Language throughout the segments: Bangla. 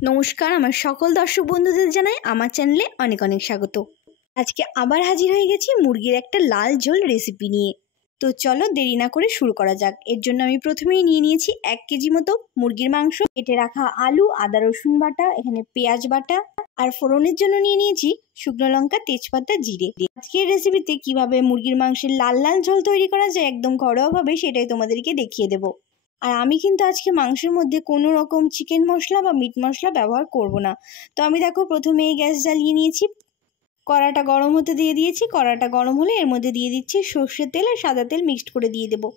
নমস্কার, আমার সকল দর্শক বন্ধুদের জানাই আমার চ্যানেলে অনেক অনেক স্বাগত। আজকে আবার হাজির হয়ে গেছি মুরগির একটা লাল ঝোল রেসিপি নিয়ে। তো চলো দেরি না করে শুরু করা যাক। এর জন্য আমি প্রথমেই নিয়ে নিয়েছি 1 কেজি মতো মুরগির মাংস, কেটে রাখা আলু, আদা রসুন বাটা, এখানে পেঁয়াজ বাটা, আর ফোড়নের জন্য নিয়ে নিয়েছি শুকনো লঙ্কা, তেজপাতা, জিরে। আজকের রেসিপিতে কিভাবে মুরগির মাংসের লাল লাল ঝোল তৈরি করা যায় একদম ঘরোয়াভাবে সেটাই তোমাদেরকে দেখিয়ে দেবো। আর আমি কিন্তু আজকে মাংসের মধ্যে কোনো রকম চিকেন মশলা বা মিট মশলা ব্যবহার করব না। তো আমি দেখো প্রথমে গ্যাস জ্বালিয়ে নিয়েছি, কড়াটা গরম হতে দিয়ে দিয়েছি। কড়াটা গরম হলে এর মধ্যে দিয়ে দিচ্ছি সর্ষের তেল আর সাদা তেল মিক্সড করে দিয়ে দেবো।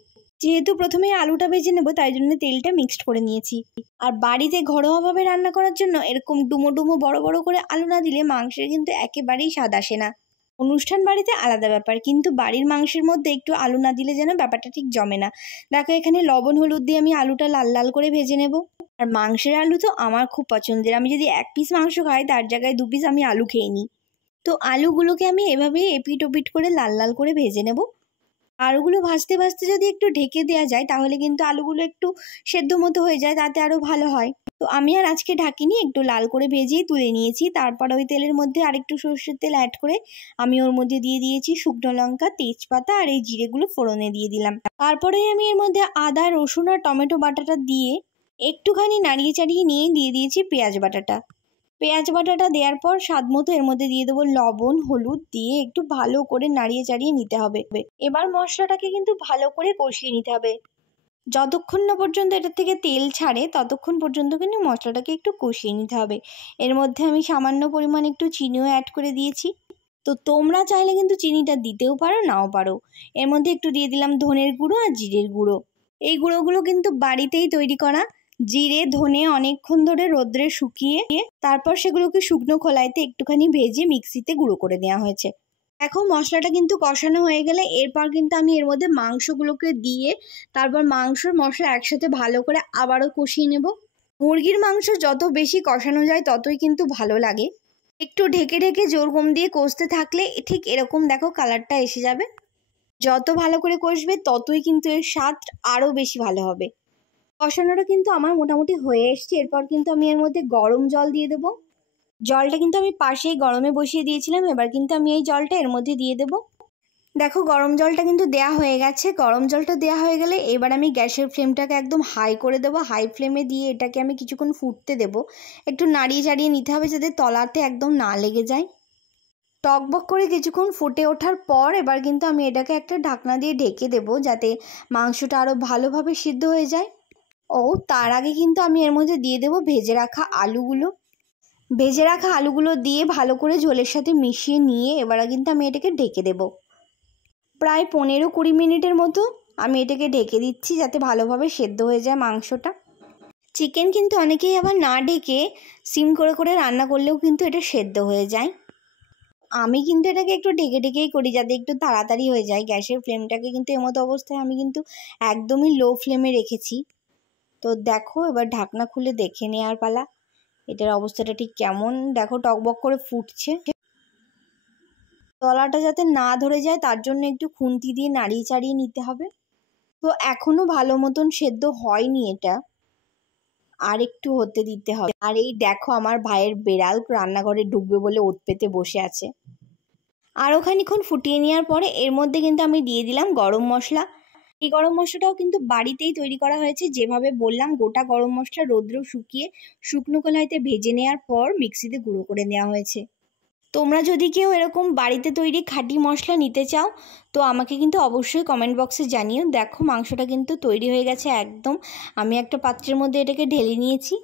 যেহেতু প্রথমে আলুটা ভেজে নেবো তাই জন্য তেলটা মিক্সড করে নিয়েছি। আর বাড়িতে ঘরোয়াভাবে রান্না করার জন্য এরকম ডুমো ডুমো বড় বড় করে আলু না দিলে মাংসের কিন্তু একেবারেই স্বাদ আসে না। অনুষ্ঠান বাড়িতে আলাদা ব্যাপার, কিন্তু বাড়ির মাংসের মধ্যে একটু আলু না দিলে যেন ব্যাপারটা ঠিক জমে না। দেখো এখানে লবণ হলুদ দিয়ে আমি আলুটা লাল লাল করে ভেজে নেব। আর মাংসের আলু তো আমার খুব পছন্দের, আমি যদি 1 পিস মাংস খাই তার জায়গায় 2 পিস আমি আলু খেয়ে নিই। তো আলুগুলোকে আমি এভাবেই এপিট ওপিট করে লাল লাল করে ভেজে নেব। আলুগুলো ভাজতে ভাজতে যদি একটু ঢেকে দেওয়া যায় তাহলে কিন্তু আলুগুলো একটু সেদ্ধ মতো হয়ে যায়, তাতে আরও ভালো হয়। তো আমি আর আজকে ঢাকিনি, একটু লাল করে ভেজেই তুলে নিয়েছি। তারপর ওই তেলের মধ্যে আরেকটু সর্ষের তেল অ্যাড করে আমি ওর মধ্যে দিয়ে দিয়েছি শুকনো লঙ্কা, তেজপাতা আর এই জিরেগুলো ফোড়নে দিয়ে দিলাম। তারপরে আমি এর মধ্যে আদা রসুন আর টমেটো বাটাটা দিয়ে একটুখানি নাড়িয়ে চাড়িয়ে নিয়ে দিয়ে দিয়েছি পেঁয়াজ বাটাটা। পেঁয়াজ বাটাটা দেওয়ার পর স্বাদ মতো এর মধ্যে দিয়ে দেবো লবণ হলুদ, দিয়ে একটু ভালো করে নাড়িয়ে চাড়িয়ে নিতে হবে। এবার মশলাটাকে কিন্তু ভালো করে কষিয়ে নিতে হবে। যতক্ষণ না পর্যন্ত এটার থেকে তেল ছাড়ে ততক্ষণ পর্যন্ত কিন্তু মশলাটাকে একটু কষিয়ে নিতে হবে। এর মধ্যে আমি সামান্য পরিমাণ একটু চিনিও অ্যাড করে দিয়েছি। তো তোমরা চাইলে কিন্তু চিনিটা দিতেও পারো নাও পারো। এর মধ্যে একটু দিয়ে দিলাম ধনের গুঁড়ো আর জিরের গুঁড়ো। এই গুঁড়োগুলো কিন্তু বাড়িতেই তৈরি করা। জিরে ধনে অনেকক্ষণ ধরে রোদ্রে শুকিয়ে তারপর সেগুলোকে শুকনো খোলাইতে একটুখানি ভেজে মিক্সিতে গুঁড়ো করে নেওয়া হয়েছে। এখন মশলাটা কিন্তু কষানো হয়ে গেলে এরপর কিন্তু আমি এর মধ্যে মাংসগুলোকে দিয়ে তারপর মাংসর মশলা একসাথে ভালো করে আবারও কষিয়ে নেব। মুরগির মাংস যত বেশি কষানো যায় ততই কিন্তু ভালো লাগে। একটু ঢেকে ঢেকে জোর কম দিয়ে কষতে থাকলে ঠিক এরকম দেখো কালারটা এসে যাবে। যত ভালো করে কষবে ততই কিন্তু এর স্বাদ আরও বেশি ভালো হবে। কষানোটা কিন্তু আমার মোটামুটি হয়ে এসছে। এরপর কিন্তু আমি এর মধ্যে গরম জল দিয়ে দেবো। জলটা কিন্তু আমি পাশেই গরমে বসিয়ে দিয়েছিলাম, এবার কিন্তু আমি এই জলটা এর মধ্যে দিয়ে দেব। দেখো গরম জলটা কিন্তু দেয়া হয়ে গেছে। গরম জলটা দেয়া হয়ে গেলে এবার আমি গ্যাসের ফ্লেমটাকে একদম হাই করে দেবো। হাই ফ্লেমে দিয়ে এটাকে আমি কিছুক্ষণ ফুটতে দেব। একটু নাড়িয়ে চাড়িয়ে নিতে হবে যাতে তলাতে একদম না লেগে যায়। টকবক করে কিছুক্ষণ ফুটে ওঠার পর এবার কিন্তু আমি এটাকে একটা ঢাকনা দিয়ে ঢেকে দেবো যাতে মাংসটা আরও ভালোভাবে সিদ্ধ হয়ে যায়। ও তার আগে কিন্তু আমি এর মধ্যে দিয়ে দেবো ভেজে রাখা আলুগুলো। ভেজে রাখা আলুগুলো দিয়ে ভালো করে ঝোলের সাথে মিশিয়ে নিয়ে এবার কিন্তু আমি এটাকে ঢেকে দেব। প্রায় 15-20 মিনিটের মতো আমি এটাকে ঢেকে দিচ্ছি যাতে ভালোভাবে সেদ্ধ হয়ে যায় মাংসটা। চিকেন কিন্তু অনেকেই আবার না ঢেকে সিম করে করে রান্না করলেও কিন্তু এটা সেদ্ধ হয়ে যায়। আমি কিন্তু এটাকে একটু ঢেকে ঢেকেই করি যাতে একটু তাড়াতাড়ি হয়ে যায়। গ্যাসের ফ্লেমটাকে কিন্তু এমতো অবস্থায় আমি কিন্তু একদমই লো ফ্লেমে রেখেছি। তো দেখো এবার ঢাকনা খুলে দেখে নেওয়ার পালা এটার অবস্থাটা ঠিক কেমন। দেখো টকবক করে ফুটছে। তলাটা যাতে না ধরে যায় তার জন্য একটু খুন্তি দিয়ে নাড়িয়ে চাড়িয়ে নিতে হবে। তো এখনো ভালো মতন সেদ্ধ হয়নি, এটা আর একটু হতে দিতে হবে। আর এই দেখো আমার ভাইয়ের বেড়াল রান্নাঘরে ঢুকবে বলে ওত পেতে বসে আছে। আরও খানিক্ষণ ফুটিয়ে নেওয়ার পরে এর মধ্যে কিন্তু আমি দিয়ে দিলাম গরম মশলা। এই গরম মশলাটাও কিন্তু বাড়িতেই তৈরি করা হয়েছে। যেভাবে বললাম গোটা গরম মশলা রৌদ্র শুকিয়ে শুকনো কড়াইতে ভেজে নেওয়ার পর মিক্সিতে গুঁড়ো করে নেওয়া হয়েছে। তোমরা যদি কেউ এরকম বাড়িতে তৈরি খাঁটি মশলা নিতে চাও তো আমাকে কিন্তু অবশ্যই কমেন্ট বক্সে জানিও। দেখো মাংসটা কিন্তু তৈরি হয়ে গেছে একদম। আমি একটা পাত্রের মধ্যে এটাকে ঢেলে নিয়েছি।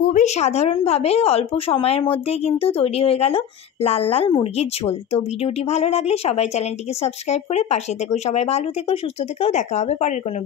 খুবই সাধারণভাবে অল্প সময়ের মধ্যেই কিন্তু তৈরি হয়ে গেল লাল লাল মুরগির ঝোল। তো ভিডিওটি ভালো লাগলে সবাই চ্যানেলটিকে সাবস্ক্রাইব করে পাশে থেকো। সবাই ভালো থেকো, সুস্থ থেকো। দেখা হবে পরের কোনো